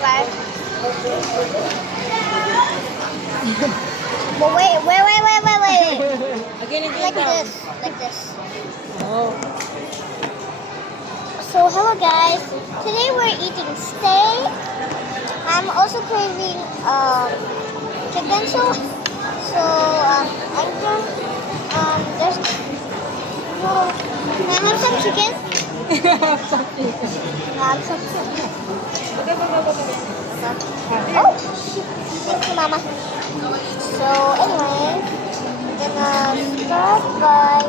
guys. But wait. Again, Like this. Oh. So hello guys. Today we're eating steak. I'm also craving chicken soup. So I'm going there's can I have some chicken? Have some chicken. Oh, thank you, Mama. So anyway, I'm gonna start by.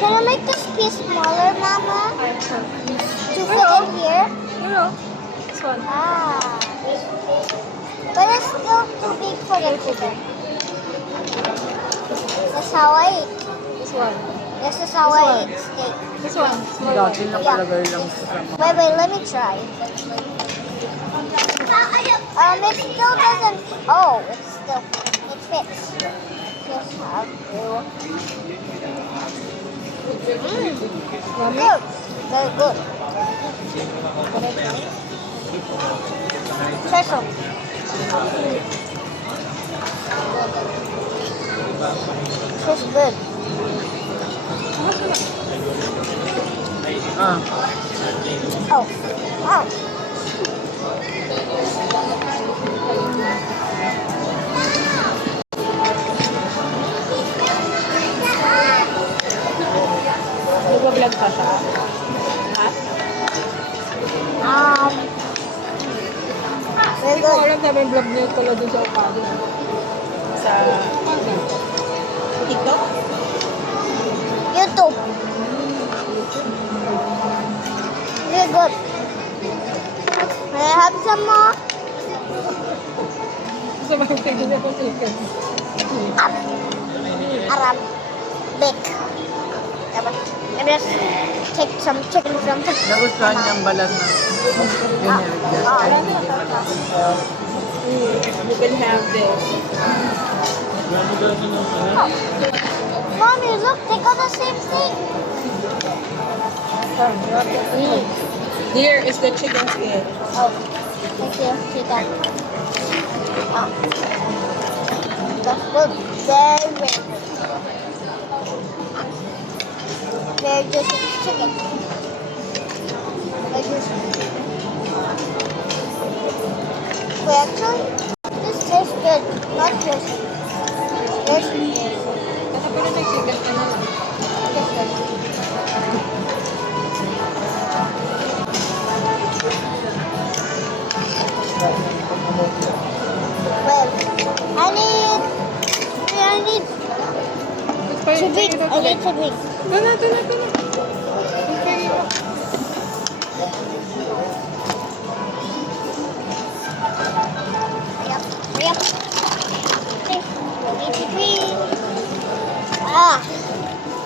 Can you make this piece smaller, Mama? To fit in here. No. This one. Ah, but it's still too big for the chicken. That's how I eat. This one. This is how This I one. eat steak. This one. Dati nakalagay lang sa Wait, let me try. It still doesn't. Oh, it fits. Just have to. Good. Very good. Can I try? Try some. Tastes good. Oh. Nag-vlog pa siya. Ha? Very Hindi ko good. alam na may vlog niya pala dun sa Okado. Sa TikTok? YouTube. Very good. Can I have some more? Sa mga tigil niya kung chicken. Arabic. I just take some chicken from the. Nagustuhan niya ang balat na generic gas. Kahit hindi balat. You can have this. Mommy, look, they got the same thing. Here is the chicken skin. Oh, thank you, chicken. Oh. That's good. Very good. Very juicy chicken. Very juicy. Wait, actually, this tastes good. Not juicy. Tastes good. Kasi pala may chicken ka na lang. Tastes good. Well, I need to drink. I need to drink. Ito na. Okay. Yep. Okay, I need to drink.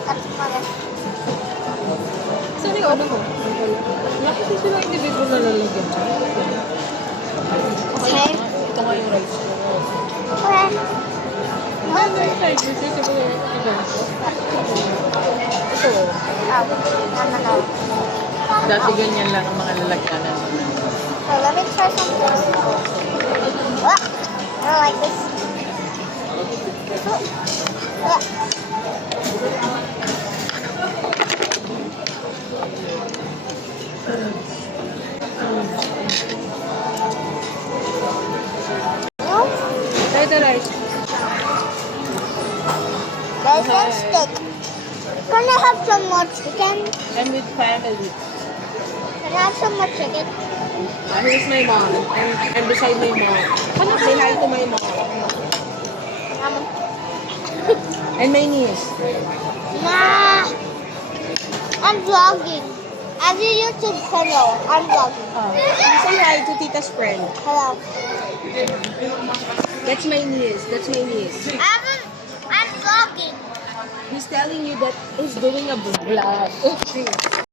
That's fun. Saan yung ano mo? Wala kasi silang individual na lalagyan. Okay. Ito nga yung rice. Okay. Ano yung rice? Ito ba yung iba? Ito. No. Dati ganyan lang ang mga lalagyanan. So let me try something. Ah, I don't like this. No, Try the rice. there's one stick. Can I have some more chicken? I'm with family. Can I have some more chicken? Here's my mom. I'm beside my mom. Say hi to my mom. And my niece. Nah, I'm vlogging. As a YouTube channel, I'm vlogging. Say hi to Tita's friend. Hello. That's my niece. I'm vlogging. He's telling you that he's doing a vlog.